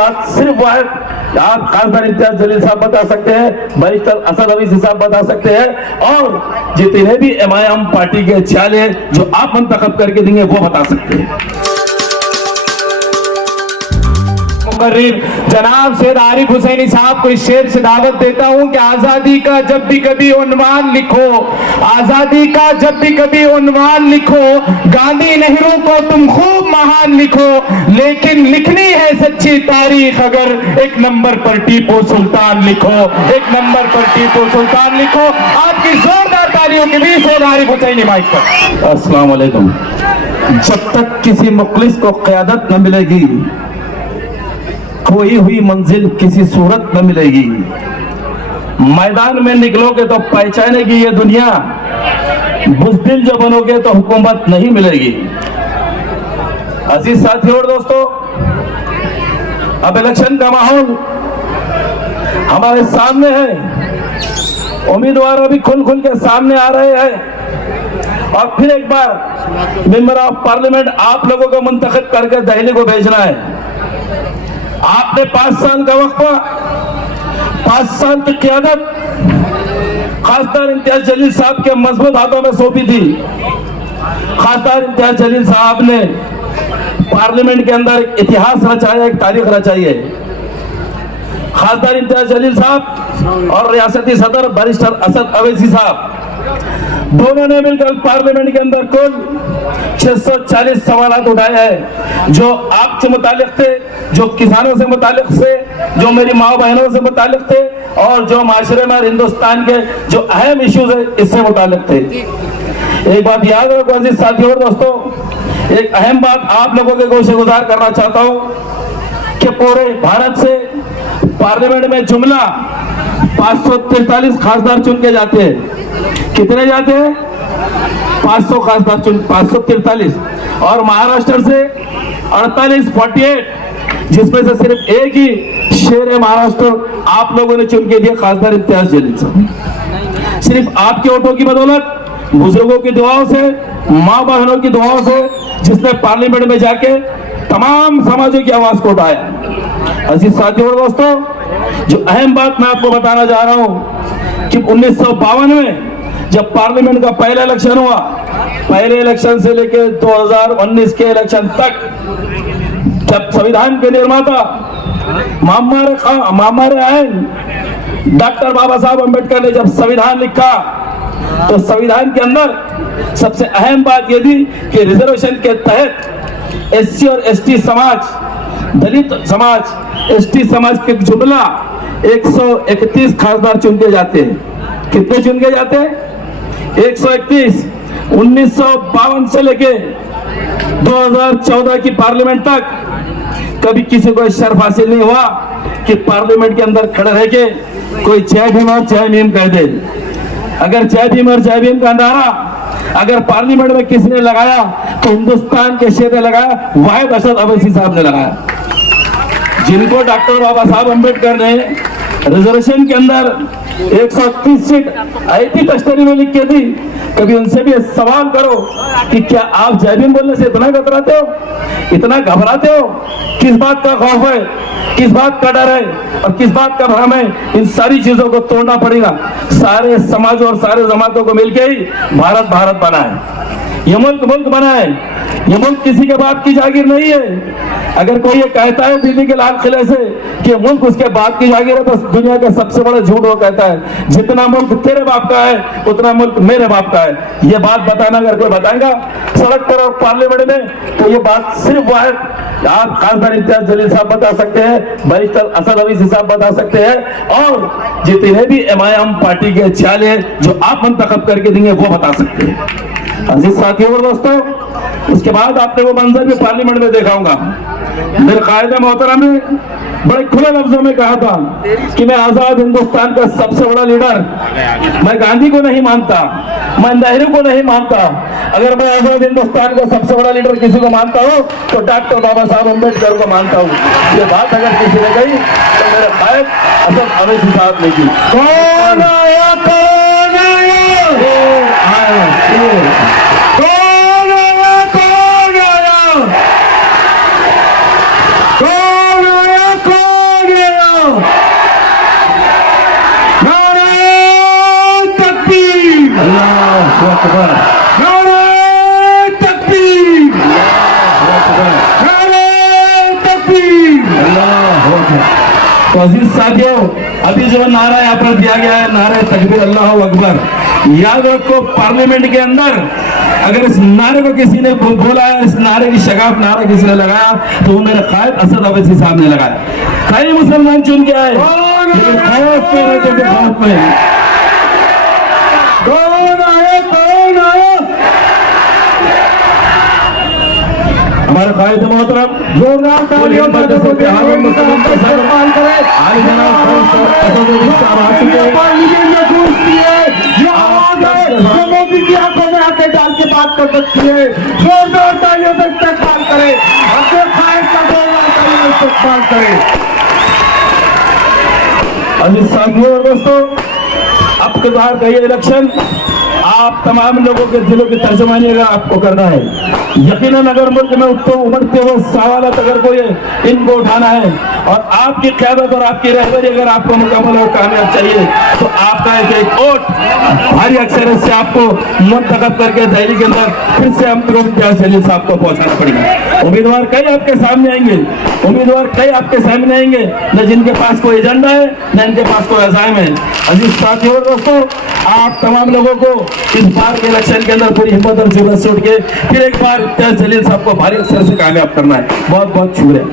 बात सिर्फ वाहिद आप खासदार इम्तियाज जलील साहब बता सकते हैं, बैरिस्टर असद अवीसी साहब बता सकते हैं, और जितने भी एमआईएम पार्टी के चाले जो आप मुंतखब करके देंगे वो बता सकते हैं। जनाब सैयद आरिफ हुसैनी साहब को इस शेर से दावत देता हूं कि आजादी का जब भी कभी उन्वान लिखो, आजादी का जब भी कभी उन्वान लिखो, गांधी नेहरू को तुम खूब महान लिखो, लेकिन लिखनी है सच्ची तारीख अगर एक नंबर पर टीपू सुल्तान लिखो, एक नंबर पर टीपू सुल्तान लिखो। आपकी जोरदार तालियों के बीच सैयद आरिफ हुसैनी माइक पर। अस्सलाम वालेकुम। जब तक किसी मुखलिस को क़यादत न मिलेगी, खोई हुई मंजिल किसी सूरत न मिलेगी। मैदान में निकलोगे तो पहचानेगी ये दुनिया, बुज़दिल जो बनोगे तो हुकूमत नहीं मिलेगी। अजीज साथियों और दोस्तों, अब इलेक्शन का माहौल हमारे सामने है, उम्मीदवार अभी खुल खुल के सामने आ रहे हैं, और फिर एक बार मेंबर ऑफ पार्लियामेंट आप लोगों को मुंतखब करके दिल्ली को भेजना है। आपने 5 साल का वक्फा, 5 साल की क़यादत खासदार इम्तियाज जलील साहब के मजबूत हाथों में सौंपी थी। खासदार इम्तियाज जलील साहब ने पार्लियामेंट के अंदर एक इतिहास रचाया, एक तारीख रचाई है। खासदार इम्तियाज जलील साहब और रियासती सदर बैरिस्टर असद अवैसी साहब दोनों ने मिलकर पार्लियामेंट के अंदर कुल 640 सवाल उठाए हैं, जो आपसे मुतालिक थे, जो किसानों से मुतालिक थे, जो मेरी माँ बहनों से मुतालिक थे, और जो माशरे में और हिंदुस्तान के जो अहम इश्यूज है इससे मुतालिक थे। एक बात याद रखो अजीज साथियों और दोस्तों, एक अहम बात आप लोगों के गोशे गुजार करना चाहता हूँ कि पूरे भारत से पार्लियामेंट में जुमला 543 खासदार चुन के जाते हैं। कितने जाते हैं? 500 खासदार चुन, 543, और महाराष्ट्र से 48, जिसमें से सिर्फ एक ही शेर है महाराष्ट्र आप लोगों ने चुन के दिया, खासदार इम्तियाज जलील साहब। सिर्फ आपके वोटों की बदौलत, बुजुर्गों की दुआओं से, माँ बहनों की दुआओं से, जिसने पार्लियामेंट में जाके तमाम समाजों की आवाज को उठाया। अजीज साथियों और दोस्तों, जो अहम बात मैं आपको बताना जा रहा हूं कि 1952 में जब पार्लियामेंट का पहला इलेक्शन हुआ, पहले इलेक्शन से लेकर 2019 के इलेक्शन तक, जब संविधान के निर्माता मामारे आइन डॉक्टर बाबा साहब अम्बेडकर ने जब संविधान लिखा, तो संविधान के अंदर सबसे अहम बात यह थी कि रिजर्वेशन के तहत एससी और एसटी समाज, दलित समाज, एसटी समाज के जुमला 131 खासदार चुन के जाते हैं। कितने चुन के जाते हैं? 131। 1952 से लेके 2014 की पार्लियामेंट तक कभी किसी को शर्फ हासिल नहीं हुआ कि पार्लियामेंट के अंदर खड़े रह के कोई जय भीम और जय भीम कह दे। अगर जय भीम और जय भीम का नारा अगर पार्लियामेंट में किसी ने लगाया तो हिंदुस्तान के शेर ने लगाया, वाहिद असद अवैसी साहब ने लगाया, जिनको डॉक्टर बाबा साहब अम्बेडकर ने रिजर्वेशन के अंदर 131 सीट आयती तश्तरी में लिख के दी। कभी उनसे भी सवाल करो कि क्या आप जय भीम बोलने से इतना घबराते हो, इतना घबराते हो? किस बात का खौफ है, किस बात का डर है और किस बात का भ्रम है? इन सारी चीजों को तोड़ना पड़ेगा। सारे समाजों और सारे जमातों को मिलकर ही भारत भारत बना है, ये मुल्क मुल्क बना है। ये मुल्क किसी के बाप की जागीर नहीं है। अगर कोई ये कहता है दिल्ली के लाल किले से कि मुल्क उसके बाप की जागीर है, तो दुनिया का सबसे बड़ा झूठ वो कहता है। जितना मुल्क तेरे बाप का है उतना मुल्क मेरे बाप का है। ये बात बताना अगर कोई बताएगा सड़क पर और पार्लियामेंट में, तो ये बात सिर्फ वाहिद आप खासदार इम्तियाज जलील साहब बता सकते हैं, बैरिस्टर असद अवीसी साहब बता सकते हैं, और जितने भी एमआईएम पार्टी के चाले जो आप मुंतखब करके देंगे वो बता सकते हैं। अजीज साथियों और दोस्तों, उसके बाद आपने वो मंजर भी पार्लियामेंट में देखा होगा। मेरे कायदे मोहतरम ने बड़े खुले लफ्जों में कहा था कि मैं आजाद हिंदुस्तान का सबसे बड़ा लीडर, मैं गांधी को नहीं मानता, मैं नेहरू को नहीं मानता। अगर मैं आजाद हिंदुस्तान का सबसे बड़ा लीडर किसी को मानता हूँ तो डॉक्टर बाबा साहब अम्बेडकर को मानता हूँ। ये बात अगर किसी ने कही तो मेरे कायद असद अवैसी साहब ने की। कौन आया, कौन आया, कौन आया, कौन आया, कौन आया, तो अजीज साथियों, अभी जो नारा यहाँ पर दिया गया है, नारा तकबीर अल्लाह अकबर, याद रखो पार्लियामेंट के अंदर अगर इस नारे को किसी ने बोला है, इस नारे की शगाफ नारा किसी ने लगाया, तो वो मेरे कायद असद अवैसी साहब ने लगाया। कई मुसलमान चुन के आए, लेकिन खौफ में रहते थे, खौफ में। कौन आए? हमारे कायद मोहतरम जोरदार तालियों से बिहार में मुसलमान का सम्मान करें। आज जनाब मोदी की आंखों में आके डाल के बात कर सकती है। जोरदार तालियों से इस्तेमाल करें, अपने कायद का जोरदार तालियों से इस्तेमाल करें। अभी साथियों और दोस्तों, अब के बाहर का ये इलेक्शन आप तमाम लोगों के दिलों की तर्जुमानी अगर आपको करना है, यकीनन अगर मुल्क में उमड़ते हुए सवाल अगर कोई इनको उठाना है और आपकी क़यादत और आपकी रहबरी अगर आपको मुकम्मल और कामयाब चाहिए, तो आपका एक वोट भारी अक्सरियत से आपको मुंतखब करके दिल्ली के अंदर फिर से हम इम्तियाज जलील साहब को पहुंचाना पड़ेगा। उम्मीदवार कई आपके सामने आएंगे, उम्मीदवार कई आपके सामने आएंगे, न जिनके पास कोई एजेंडा है, न इनके पास कोई अज़ाइम है। अजीज साथियों और दोस्तों, आप तमाम लोगों को इस बार के इलेक्शन के अंदर पूरी हिम्मत और जुर्रत से उठ के फिर एक बार इम्तियाज जलील साहब को भारी अक्सर से कामयाब करना है। बहुत बहुत शुक्रिया।